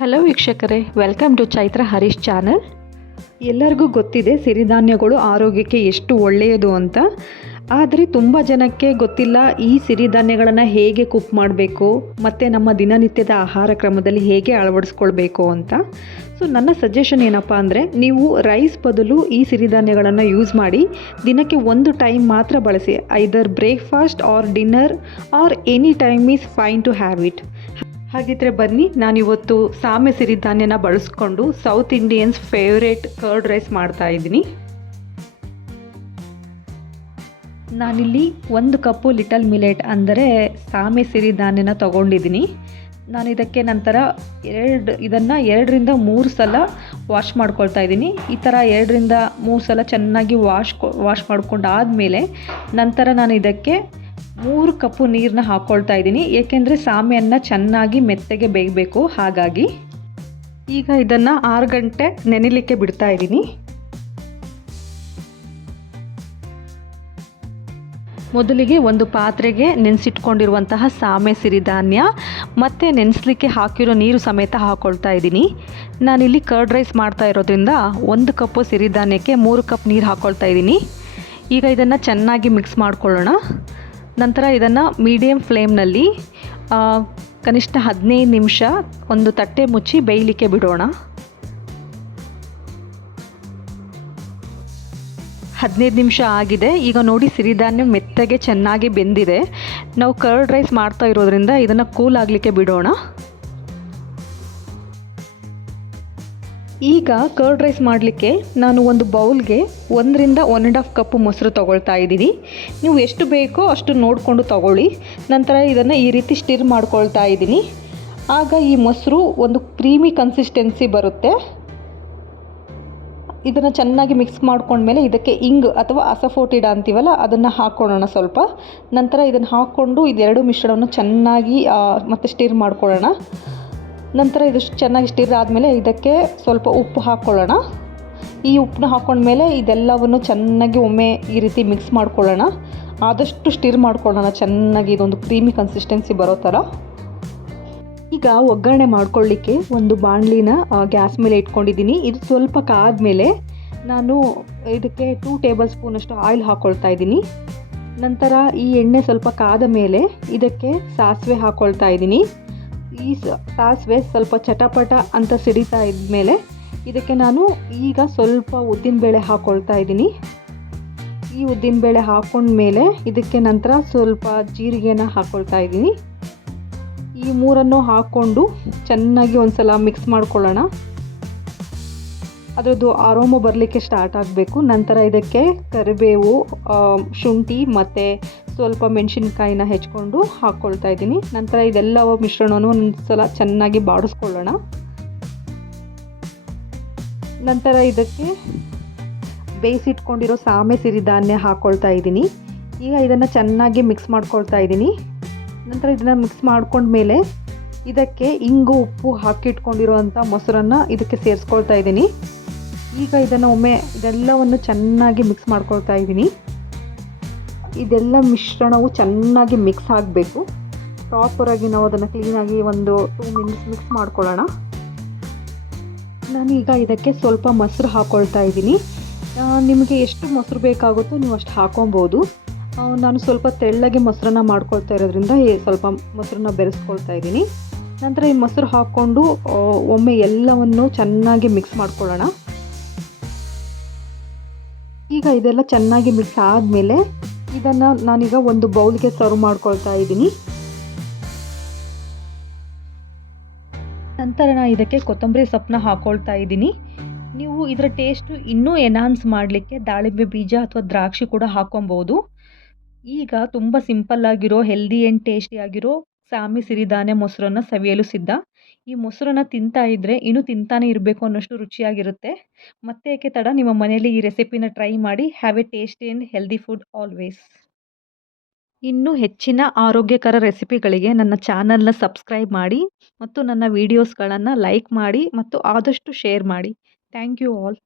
Hello ವೀಕ್ಷಕರೇ, welcome to Chaitra Harish channel. ಎಲ್ಲರಿಗೂ ಗೊತ್ತಿದೆ ಸಿರಿಧಾನ್ಯಗಳು ಆರೋಗ್ಯಕ್ಕೆ ಎಷ್ಟು ಒಳ್ಳೆಯದು ಅಂತ. ಆದರೆ ತುಂಬ ಜನಕ್ಕೆ ಗೊತ್ತಿಲ್ಲ ಈ ಸಿರಿಧಾನ್ಯಗಳನ್ನು ಹೇಗೆ ಕುಕ್ ಮಾಡಬೇಕು ಮತ್ತು ನಮ್ಮ ದಿನನಿತ್ಯದ ಆಹಾರ ಕ್ರಮದಲ್ಲಿ ಹೇಗೆ ಅಳವಡಿಸ್ಕೊಳ್ಬೇಕು ಅಂತ. ಸೊ ನನ್ನ ಸಜೆಷನ್ ಏನಪ್ಪ ಅಂದರೆ, ನೀವು ರೈಸ್ ಬದಲು ಈ ಸಿರಿಧಾನ್ಯಗಳನ್ನು ಯೂಸ್ ಮಾಡಿ ದಿನಕ್ಕೆ ಒಂದು ಟೈಮ್ ಮಾತ್ರ ಬಳಸಿ. Either breakfast or dinner or any time is fine to have it. ಹಾಗಿದ್ರೆ ಬನ್ನಿ, ನಾನಿವತ್ತು ಸಾಮೆ ಸಿರಿಧಾನ್ಯನ ಬಳಸ್ಕೊಂಡು south Indians favourite curd rice ಮಾಡ್ತಾ ಇದ್ದೀನಿ. ನಾನಿಲ್ಲಿ 1 ಕಪ್ಪು ಲಿಟಲ್ ಮಿಲೆಟ್ ಅಂದರೆ ಸಾಮೆ ಸಿರಿಧಾನ್ಯನ ತೊಗೊಂಡಿದ್ದೀನಿ. ನಾನು ಇದಕ್ಕೆ ನಂತರ ಇದನ್ನು 2ರಿಂದ 3 ಸಲ ವಾಶ್ ಮಾಡ್ಕೊಳ್ತಾ ಇದ್ದೀನಿ. ಈ ಥರ 2ರಿಂದ 3 ಸಲ ಚೆನ್ನಾಗಿ ವಾಶ್ ಮಾಡ್ಕೊಂಡಾದಮೇಲೆ ನಂತರ ನಾನು ಇದಕ್ಕೆ 3 ಕಪ್ಪು ನೀರನ್ನ ಹಾಕ್ಕೊಳ್ತಾ ಇದ್ದೀನಿ. ಏಕೆಂದರೆ ಸಾಮೆಯನ್ನು ಚೆನ್ನಾಗಿ ಮೆತ್ತಗೆ ಬೇಯಬೇಕು. ಹಾಗಾಗಿ ಈಗ ಇದನ್ನು 6 ಗಂಟೆ ನೆನೆಲಿಕ್ಕೆ ಬಿಡ್ತಾ ಇದ್ದೀನಿ. ಮೊದಲಿಗೆ ಒಂದು ಪಾತ್ರೆಗೆ ನೆನೆಸಿಟ್ಕೊಂಡಿರುವಂತಹ ಸಾಮೆ ಸಿರಿಧಾನ್ಯ ಮತ್ತು ನೆನೆಸಲಿಕ್ಕೆ ಹಾಕಿರೋ ನೀರು ಸಮೇತ ಹಾಕ್ಕೊಳ್ತಾ ಇದ್ದೀನಿ. ನಾನಿಲ್ಲಿ ಕರ್ಡ್ ರೈಸ್ ಮಾಡ್ತಾ ಇರೋದ್ರಿಂದ 1 ಕಪ್ಪು ಸಿರಿಧಾನ್ಯಕ್ಕೆ 3 ಕಪ್ ನೀರು ಹಾಕ್ಕೊಳ್ತಾ ಇದ್ದೀನಿ. ಈಗ ಇದನ್ನು ಚೆನ್ನಾಗಿ ಮಿಕ್ಸ್ ಮಾಡ್ಕೊಳ್ಳೋಣ. ನಂತರ ಇದನ್ನು ಮೀಡಿಯಮ್ ಫ್ಲೇಮ್ನಲ್ಲಿ ಕನಿಷ್ಠ 15 ನಿಮಿಷ ಒಂದು ತಟ್ಟೆ ಮುಚ್ಚಿ ಬೇಯಲಿಕ್ಕೆ ಬಿಡೋಣ. 15 ನಿಮಿಷ ಆಗಿದೆ. ಈಗ ನೋಡಿ, ಸಿರಿಧಾನ್ಯ ಮೆತ್ತಗೆ ಚೆನ್ನಾಗಿ ಬೆಂದಿದೆ. ನಾವು ಕರ್ಡ್ ರೈಸ್ ಮಾಡ್ತಾ ಇರೋದ್ರಿಂದ ಇದನ್ನು ಕೂಲ್ ಆಗಲಿಕ್ಕೆ ಬಿಡೋಣ. ಈಗ ಕರ್ಡ್ ರೈಸ್ ಮಾಡಲಿಕ್ಕೆ ನಾನು ಒಂದು ಬೌಲ್ಗೆ 1ರಿಂದ 1.5 ಕಪ್ಪು ಮೊಸರು ತೊಗೊಳ್ತಾ ಇದ್ದೀನಿ. ನೀವು ಎಷ್ಟು ಬೇಕೋ ಅಷ್ಟು ನೋಡಿಕೊಂಡು ತೊಗೊಳ್ಳಿ. ನಂತರ ಇದನ್ನು ಈ ರೀತಿ ಸ್ಟಿರ್ ಮಾಡ್ಕೊಳ್ತಾ ಇದ್ದೀನಿ. ಆಗ ಈ ಮೊಸರು ಒಂದು ಕ್ರೀಮಿ ಕನ್ಸಿಸ್ಟೆನ್ಸಿ ಬರುತ್ತೆ. ಇದನ್ನು ಚೆನ್ನಾಗಿ ಮಿಕ್ಸ್ ಮಾಡ್ಕೊಂಡ್ಮೇಲೆ ಇದಕ್ಕೆ ಇಂಗು ಅಥವಾ ಅಸಫೋಟಿಡ ಅಂತೀವಲ್ಲ, ಅದನ್ನು ಹಾಕ್ಕೊಳ್ಳೋಣ ಸ್ವಲ್ಪ. ನಂತರ ಇದನ್ನು ಹಾಕ್ಕೊಂಡು ಇದೆರಡು ಮಿಶ್ರಣವನ್ನು ಚೆನ್ನಾಗಿ ಮತ್ತೆ ಸ್ಟಿರ್ ಮಾಡ್ಕೊಳ್ಳೋಣ. ನಂತರ ಇದು ಚೆನ್ನಾಗಿ ಸ್ಟಿರ್ ಆದಮೇಲೆ ಇದಕ್ಕೆ ಸ್ವಲ್ಪ ಉಪ್ಪು ಹಾಕ್ಕೊಳ್ಳೋಣ. ಈ ಉಪ್ಪನ್ನ ಹಾಕ್ಕೊಂಡ್ಮೇಲೆ ಇದೆಲ್ಲವನ್ನು ಚೆನ್ನಾಗಿ ಒಮ್ಮೆ ಈ ರೀತಿ ಮಿಕ್ಸ್ ಮಾಡ್ಕೊಳ್ಳೋಣ. ಆದಷ್ಟು ಸ್ಟಿರ್ ಮಾಡ್ಕೊಳ್ಳೋಣ ಚೆನ್ನಾಗಿ, ಇದೊಂದು ಕ್ರೀಮಿ ಕನ್ಸಿಸ್ಟೆನ್ಸಿ ಬರೋ ಥರ. ಈಗ ಒಗ್ಗರಣೆ ಮಾಡ್ಕೊಳ್ಳಿಕ್ಕೆ ಒಂದು ಬಾಣಲಿನ ಗ್ಯಾಸ್ ಮೇಲೆ ಇಟ್ಕೊಂಡಿದ್ದೀನಿ. ಇದು ಸ್ವಲ್ಪ ಕಾದ್ಮೇಲೆ ನಾನು ಇದಕ್ಕೆ 2 ಟೇಬಲ್ ಸ್ಪೂನಷ್ಟು ಆಯಿಲ್ ಹಾಕ್ಕೊಳ್ತಾ ಇದ್ದೀನಿ. ನಂತರ ಈ ಎಣ್ಣೆ ಸ್ವಲ್ಪ ಕಾದ ಮೇಲೆ ಇದಕ್ಕೆ ಸಾಸಿವೆ ಹಾಕ್ಕೊಳ್ತಾ ಇದ್ದೀನಿ. ಈ ಸಾಸಿವೆ ಸ್ವಲ್ಪ ಚಟಪಟ ಅಂತ ಸಿಡಿತಾ ಇದ್ಮೇಲೆ ಇದಕ್ಕೆ ನಾನು ಈಗ ಸ್ವಲ್ಪ ಉದ್ದಿನಬೇಳೆ ಹಾಕ್ಕೊಳ್ತಾ ಇದ್ದೀನಿ. ಈ ಉದ್ದಿನಬೇಳೆ ಹಾಕ್ಕೊಂಡ್ಮೇಲೆ ಇದಕ್ಕೆ ನಂತರ ಸ್ವಲ್ಪ ಜೀರಿಗೆನ ಹಾಕ್ಕೊಳ್ತಾ ಇದ್ದೀನಿ. ಈ 3 ಹಾಕ್ಕೊಂಡು ಚೆನ್ನಾಗಿ ಒಂದ್ಸಲ ಮಿಕ್ಸ್ ಮಾಡ್ಕೊಳ್ಳೋಣ. ಅದರದ್ದು ಅರೋಮ ಬರಲಿಕ್ಕೆ ಸ್ಟಾರ್ಟ್ ಆಗಬೇಕು. ನಂತರ ಇದಕ್ಕೆ ಕರಿಬೇವು, ಶುಂಠಿ ಮತ್ತು ಸ್ವಲ್ಪ ಮೆಣಸಿನ್ಕಾಯಿನ ಹೆಚ್ಕೊಂಡು ಹಾಕ್ಕೊಳ್ತಾ ಇದ್ದೀನಿ. ನಂತರ ಇದೆಲ್ಲ ಮಿಶ್ರಣವನ್ನು ಒಂದು ಸಲ ಚೆನ್ನಾಗಿ ಬಾಡಿಸ್ಕೊಳ್ಳೋಣ. ನಂತರ ಇದಕ್ಕೆ ಬೇಯಿಸಿಟ್ಕೊಂಡಿರೋ ಸಾಮೆ ಸಿರಿಧಾನ್ಯ ಹಾಕ್ಕೊಳ್ತಾ ಇದ್ದೀನಿ. ಈಗ ಇದನ್ನು ಚೆನ್ನಾಗಿ ಮಿಕ್ಸ್ ಮಾಡ್ಕೊಳ್ತಾ ಇದ್ದೀನಿ. ನಂತರ ಇದನ್ನು ಮಿಕ್ಸ್ ಮಾಡ್ಕೊಂಡ್ಮೇಲೆ ಇದಕ್ಕೆ ಇಂಗು, ಉಪ್ಪು ಹಾಕಿಟ್ಕೊಂಡಿರೋವಂಥ ಮೊಸರನ್ನು ಇದಕ್ಕೆ ಸೇರಿಸ್ಕೊಳ್ತಾ ಇದ್ದೀನಿ. ಈಗ ಇದನ್ನು ಒಮ್ಮೆ ಇದೆಲ್ಲವನ್ನು ಚೆನ್ನಾಗಿ ಮಿಕ್ಸ್ ಮಾಡ್ಕೊಳ್ತಾ ಇದ್ದೀನಿ. ಇದೆಲ್ಲ ಮಿಶ್ರಣವು ಚೆನ್ನಾಗಿ ಮಿಕ್ಸ್ ಆಗಬೇಕು. ಪ್ರಾಪರಾಗಿ ನಾವು ಅದನ್ನು ಕ್ಲೀನಾಗಿ ಒಂದು 2 ಮಿನಿಟ್ಸ್ ಮಿಕ್ಸ್ ಮಾಡ್ಕೊಳ್ಳೋಣ. ನಾನೀಗ ಇದಕ್ಕೆ ಸ್ವಲ್ಪ ಮೊಸರು ಹಾಕ್ಕೊಳ್ತಾ ಇದ್ದೀನಿ. ನಿಮಗೆ ಎಷ್ಟು ಮೊಸರು ಬೇಕಾಗುತ್ತೋ ನೀವು ಅಷ್ಟು ಹಾಕೊಬೋದು. ನಾನು ಸ್ವಲ್ಪ ತೆಳ್ಳಗೆ ಮೊಸರನ್ನ ಮಾಡ್ಕೊಳ್ತಾ ಇರೋದ್ರಿಂದ ಸ್ವಲ್ಪ ಮೊಸರನ್ನ ಬೆರೆಸ್ಕೊಳ್ತಾ ಇದ್ದೀನಿ. ನಂತರ ಈ ಮೊಸರು ಹಾಕ್ಕೊಂಡು ಒಮ್ಮೆ ಎಲ್ಲವನ್ನು ಚೆನ್ನಾಗಿ ಮಿಕ್ಸ್ ಮಾಡ್ಕೊಳ್ಳೋಣ. ಈಗ ಇದೆಲ್ಲ ಚೆನ್ನಾಗಿ ಮಿಕ್ಸ್ ಆದಮೇಲೆ ಇದನ್ನು ನಾನೀಗ ಒಂದು ಬೌಲ್ಗೆ ಸರ್ವ್ ಮಾಡ್ಕೊಳ್ತಾ ಇದ್ದೀನಿ. ನಂತರ ನಾನು ಇದಕ್ಕೆ ಕೊತ್ತಂಬರಿ ಸೊಪ್ಪನ್ನ ಹಾಕ್ಕೊಳ್ತಾ ಇದ್ದೀನಿ. ನೀವು ಇದರ ಟೇಸ್ಟು ಇನ್ನೂ ಎನ್ಹಾನ್ಸ್ ಮಾಡಲಿಕ್ಕೆ ದಾಳಿಂಬೆ ಬೀಜ ಅಥವಾ ದ್ರಾಕ್ಷಿ ಕೂಡ ಹಾಕ್ಕೊಬೋದು. ಈಗ ತುಂಬ ಸಿಂಪಲ್ಲಾಗಿರೋ, ಹೆಲ್ದಿ ಆ್ಯಂಡ್ ಟೇಸ್ಟಿಯಾಗಿರೋ ಸಾಮೆ ಸಿರಿಧಾನ್ಯ ಮೊಸರನ್ನು ಸವಿಯಲು ಸಿದ್ಧ. ಈ ಮೊಸರನ್ನು ತಿಂತಾ ಇದ್ದರೆ ಇನ್ನೂ ತಿಂತಾನೆ ಇರಬೇಕು ಅನ್ನೋಷ್ಟು ರುಚಿಯಾಗಿರುತ್ತೆ. ಮತ್ತೆ ಏಕೆ ತಡ, ನಿಮ್ಮ ಮನೆಯಲ್ಲಿ ಈ ರೆಸಿಪಿನ ಟ್ರೈ ಮಾಡಿ. Have A tasty and healthy food always. ಇನ್ನೂ ಹೆಚ್ಚಿನ ಆರೋಗ್ಯಕರ ರೆಸಿಪಿಗಳಿಗೆ ನನ್ನ ಚಾನಲ್ನ ಸಬ್ಸ್ಕ್ರೈಬ್ ಮಾಡಿ ಮತ್ತು ನನ್ನ ವೀಡಿಯೋಸ್ಗಳನ್ನು ಲೈಕ್ ಮಾಡಿ ಮತ್ತು ಆದಷ್ಟು ಶೇರ್ ಮಾಡಿ. Thank you all.